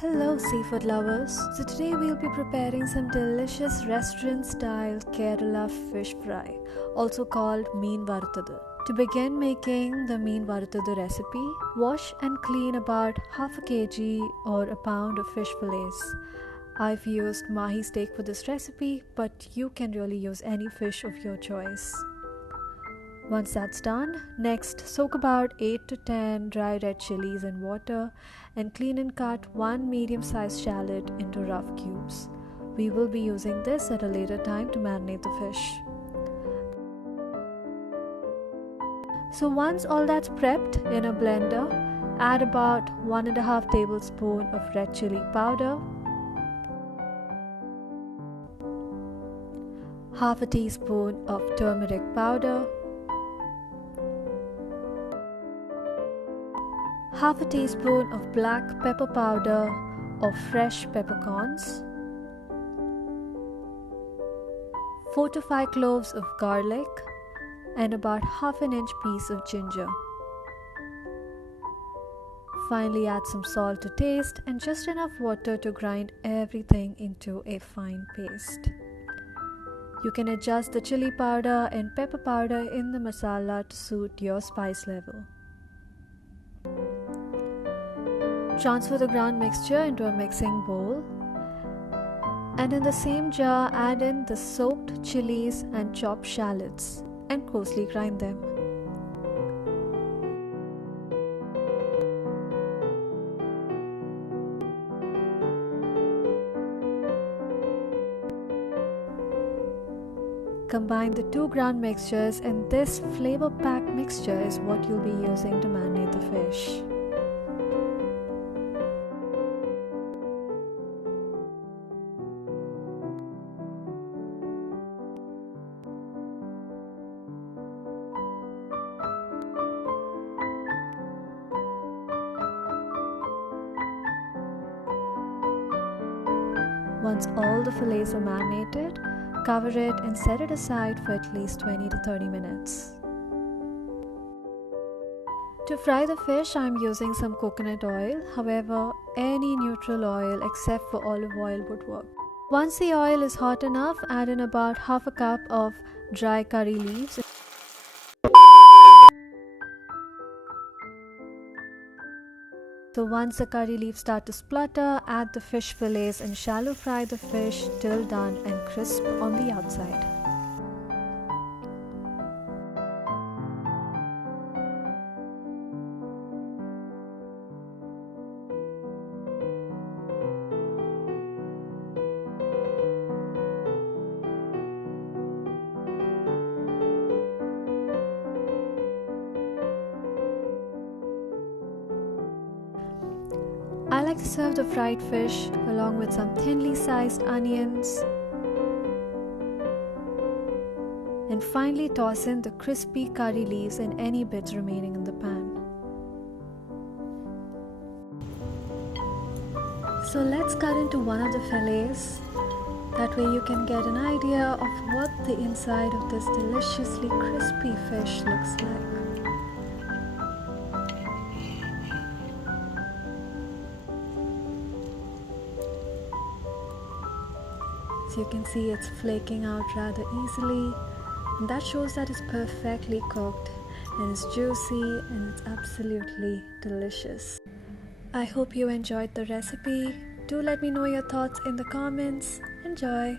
Hello seafood lovers. So today we'll be preparing some delicious restaurant style Kerala fish fry, also called Meen Varuthathu. To begin making the Meen Varuthathu recipe, wash and clean about half a kg or a pound of fish fillets. I've used mahi steak for this recipe, but you can really use any fish of your choice. Once that's done, next soak about 8 to 10 dry red chillies in water and clean and cut one medium-sized shallot into rough cubes. We will be using this at a later time to marinate the fish. So once all that's prepped in a blender, add about 1.5 tablespoons of red chilli powder, half a teaspoon of turmeric powder, half a teaspoon of black pepper powder or fresh peppercorns, 4 to 5 cloves of garlic, and about half an inch piece of ginger. Finally add some salt to taste and just enough water to grind everything into a fine paste. You can adjust the chili powder and pepper powder in the masala to suit your spice level. Transfer the ground mixture into a mixing bowl, and in the same jar add in the soaked chillies and chopped shallots and coarsely grind them. Combine the two ground mixtures, and this flavor-packed mixture is what you'll be using to marinate the fish. Once all the fillets are marinated, cover it and set it aside for at least 20 to 30 minutes. To fry the fish, I'm using some coconut oil. However, any neutral oil except for olive oil would work. Once the oil is hot enough, add in about half a cup of dry curry leaves. So once the curry leaves start to splutter, add the fish fillets and shallow fry the fish till done and crisp on the outside. I like to serve the fried fish along with some thinly sliced onions, and finally toss in the crispy curry leaves and any bits remaining in the pan. So let's cut into one of the fillets. That way you can get an idea of what the inside of this deliciously crispy fish looks like. So you can see it's flaking out rather easily, and that shows that it's perfectly cooked and it's juicy and it's absolutely delicious. I hope you enjoyed the recipe. Do let me know your thoughts in the comments. Enjoy!